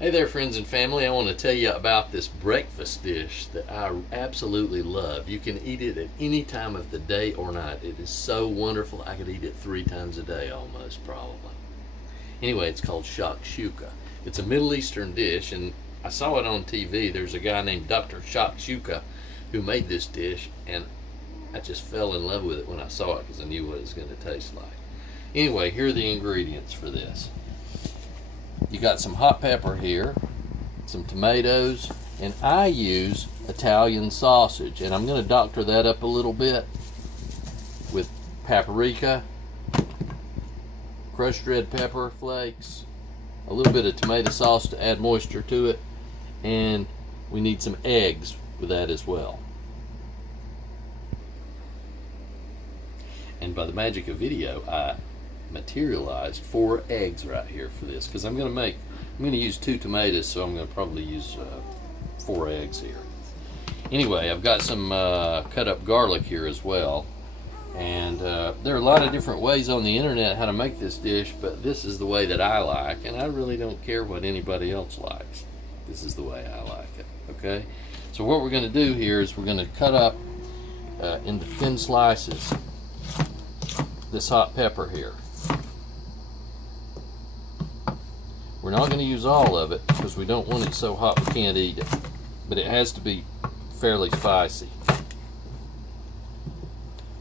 Hey there, friends and family. I want to tell you about this breakfast dish that I absolutely love. You can eat it at any time of the day or night. It is so wonderful. I could eat it 3 times a day almost, probably. Anyway, it's called Shakshuka. It's a Middle Eastern dish, and I saw it on TV. There's a guy named Dr. Shakshuka who made this dish, and I just fell in love with it when I saw it because I knew what it was going to taste like. Anyway, here are the ingredients for this. You got some hot pepper here, some tomatoes, and I use Italian sausage, and I'm going to doctor that up a little bit with paprika, crushed red pepper flakes, a little bit of tomato sauce to add moisture to it, and we need some eggs with that as well. And by the magic of video, I materialized 4 eggs right here for this because I'm going to use 2 tomatoes, so I'm going to probably use 4 eggs here. Anyway, I've got some cut up garlic here as well, and there are a lot of different ways on the internet how to make this dish, but this is the way that I like, and I really don't care what anybody else likes. This is the way I like it. Okay, so what we're going to do here is we're going to cut up into thin slices this hot pepper here. We're not going to use all of it because we don't want it so hot we can't eat it, but it has to be fairly spicy.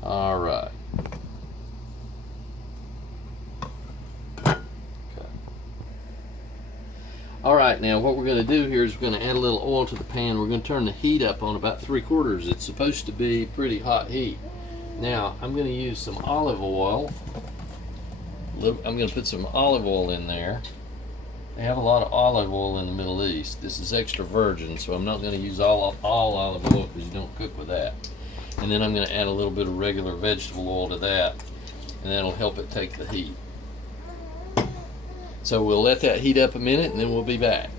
Alright. Okay. Alright, now what we're going to do here is we're going to add a little oil to the pan. We're going to turn the heat up on about 3/4. It's supposed to be pretty hot heat. Now I'm going to use some olive oil. I'm going to put some olive oil in there. They have a lot of olive oil in the Middle East. This is extra virgin, so I'm not going to use all olive oil because you don't cook with that. And then I'm going to add a little bit of regular vegetable oil to that, and that'll help it take the heat. So we'll let that heat up a minute, and then we'll be back.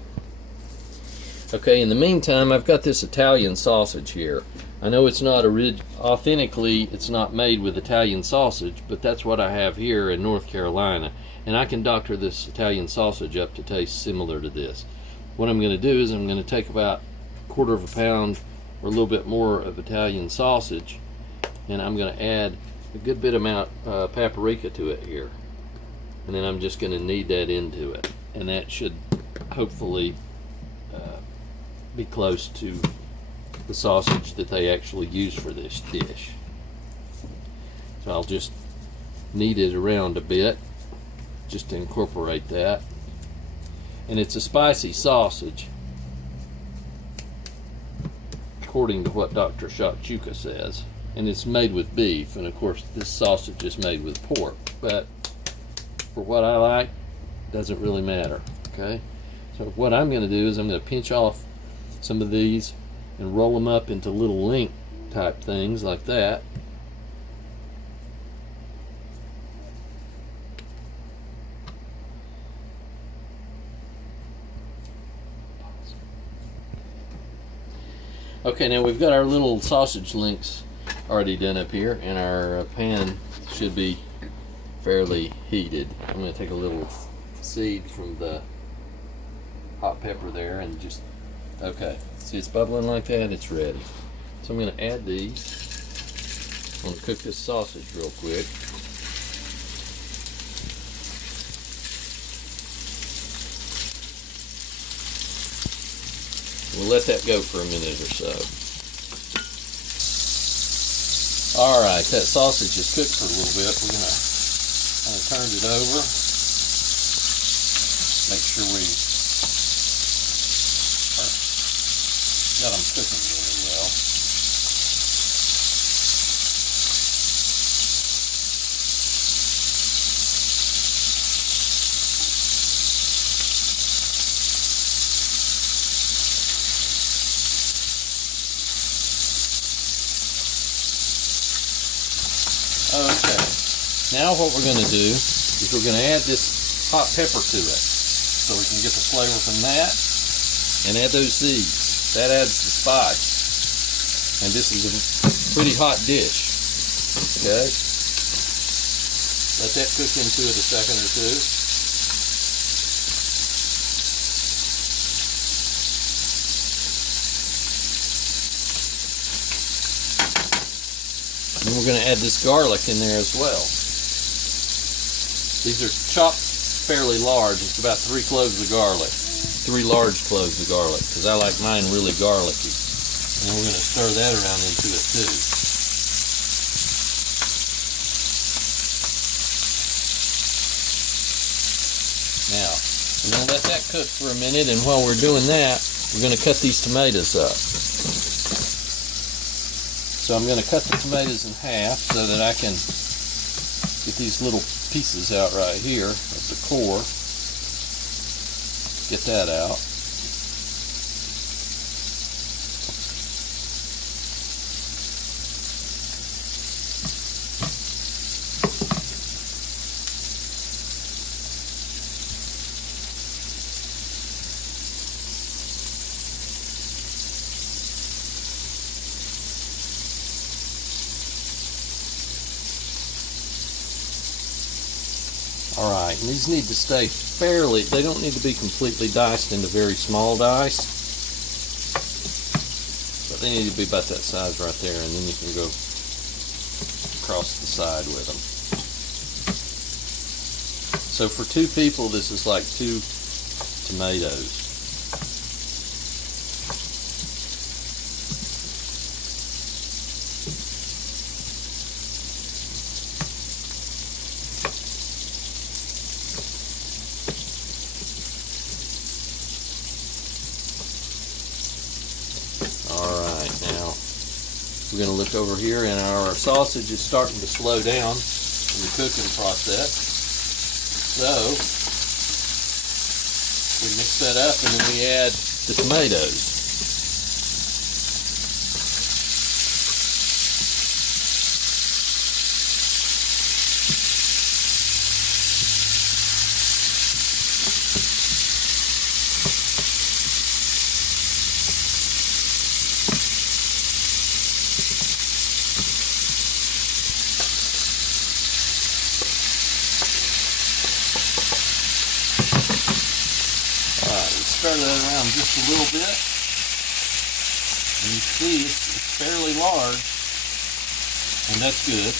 Okay, in the meantime, I've got this Italian sausage here. I know it's not authentically, it's not made with Italian sausage, but that's what I have here in North Carolina. And I can doctor this Italian sausage up to taste similar to this. What I'm going to do is I'm going to take about 1/4 pound or a little bit more of Italian sausage, and I'm going to add a good bit amount of paprika to it here. And then I'm just going to knead that into it. And that should hopefully be close to the sausage that they actually use for this dish. So I'll just knead it around a bit just to incorporate that. And it's a spicy sausage according to what Dr. Shakshuka says, and it's made with beef, and of course this sausage is made with pork, but for what I like, it doesn't really matter. Okay, so what I'm going to do is I'm going to pinch off some of these and roll them up into little link type things like that. Okay, now we've got our little sausage links already done up here, and our pan should be fairly heated. I'm going to take a little seed from the hot pepper there and just, okay, see it's bubbling like that, it's ready. So I'm going to add these. I'm going to cook this sausage real quick. We'll let that go for a minute or so. Alright, that sausage is cooked for a little bit. We're going to kind of turn it over. Make sure we got them cooking really well. Okay, now what we're going to do is we're going to add this hot pepper to it so we can get the flavor from that, and add those seeds. That adds the spice. And this is a pretty hot dish. Okay? Let that cook into it a second or two. And we're going to add this garlic in there as well. These are chopped fairly large. It's about 3 cloves of garlic. 3 large cloves of garlic, because I like mine really garlicky. And then we're going to stir that around into it too. Now, we're going to let that cook for a minute, and while we're doing that, we're going to cut these tomatoes up. So I'm going to cut the tomatoes in half so that I can get these little pieces out right here of the core. Get that out. Alright, and these need to stay fairly, they don't need to be completely diced into very small dice, but they need to be about that size right there, and then you can go across the side with them. So for 2 people, this is like 2 tomatoes. We're going to look over here, and our sausage is starting to slow down in the cooking process. So we mix that up, and then we add the tomatoes. Stir that around just a little bit, and you see it's fairly large, and that's good.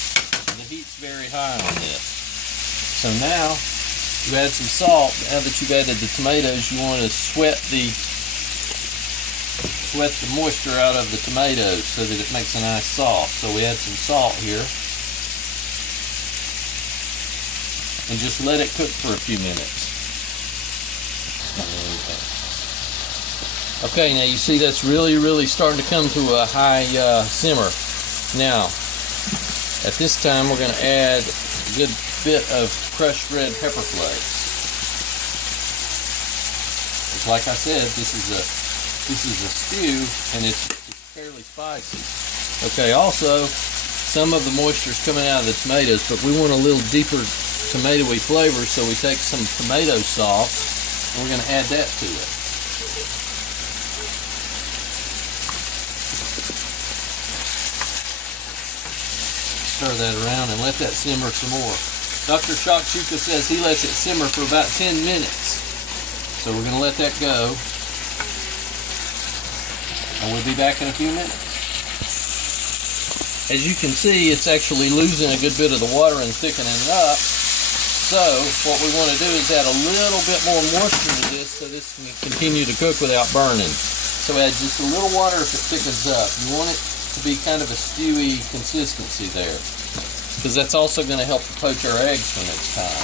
And the heat's very high on this. So now you add some salt. Now that you've added the tomatoes, you want to sweat the moisture out of the tomatoes so that it makes a nice sauce. So we add some salt here, and just let it cook for a few minutes. Okay, now you see that's really starting to come to a high simmer. Now, at this time, we're going to add a good bit of crushed red pepper flakes. Like I said, this is a stew, and it's fairly spicy. Okay, also, some of the moisture is coming out of the tomatoes, but we want a little deeper tomatoey flavor, so we take some tomato sauce, and we're going to add that to it. Stir that around and let that simmer some more. Dr. Shakshuka says he lets it simmer for about 10 minutes. So we're going to let that go. And we'll be back in a few minutes. As you can see, it's actually losing a good bit of the water and thickening up. So what we want to do is add a little bit more moisture to this so this can continue to cook without burning. So add just a little water if it thickens up. You want it to be kind of a stewy consistency there, because that's also going to help to poach our eggs when it's time.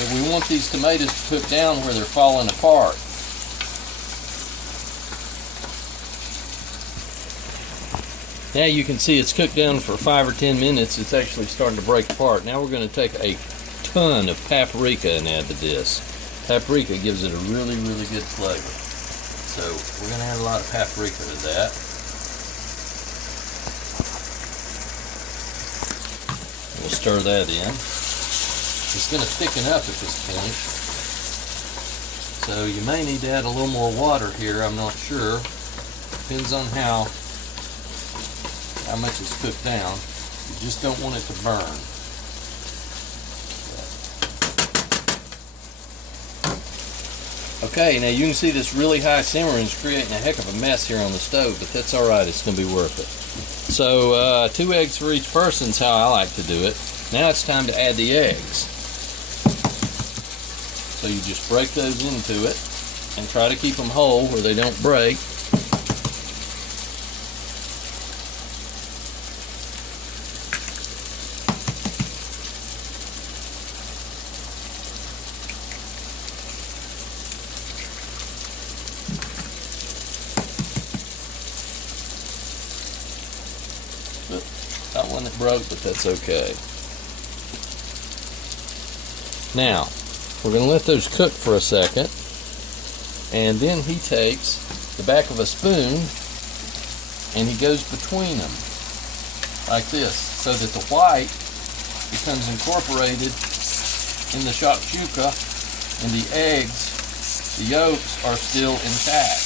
But we want these tomatoes to cook down where they're falling apart. Now you can see it's cooked down for 5 or 10 minutes. It's actually starting to break apart. Now we're going to take a ton of paprika and add to this. Paprika gives it a really good flavor. So we're going to add a lot of paprika to that. We'll stir that in. It's going to thicken up at this point. So you may need to add a little more water here. I'm not sure. Depends on how much it's cooked down. You just don't want it to burn. Okay, now you can see this really high simmering is creating a heck of a mess here on the stove, but that's alright, it's going to be worth it. So 2 eggs for each person is how I like to do it. Now it's time to add the eggs. So you just break those into it and try to keep them whole where they don't break. Not one that broke, but that's okay. Now, we're going to let those cook for a second, and then he takes the back of a spoon and he goes between them like this, so that the white becomes incorporated in the shakshuka and the eggs, the yolks, are still intact.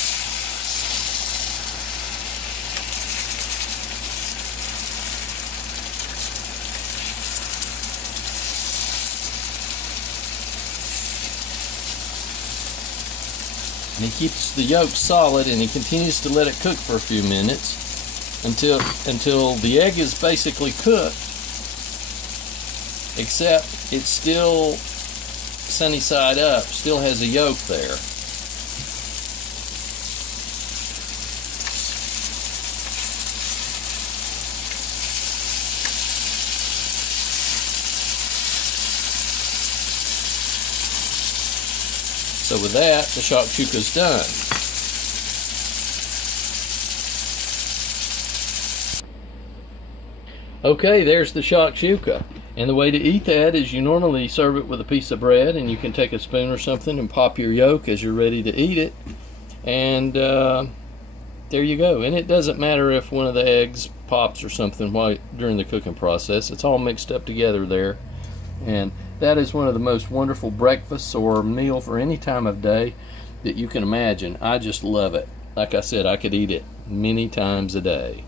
And he keeps the yolk solid, and he continues to let it cook for a few minutes until the egg is basically cooked, except it's still sunny side up, still has a yolk there. So with that, the shakshuka's done. Okay, there's the shakshuka. And the way to eat that is you normally serve it with a piece of bread, and you can take a spoon or something and pop your yolk as you're ready to eat it. And there you go. And it doesn't matter if one of the eggs pops or something during the cooking process. It's all mixed up together there. And that is one of the most wonderful breakfasts or meal for any time of day that you can imagine. I just love it. Like I said, I could eat it many times a day.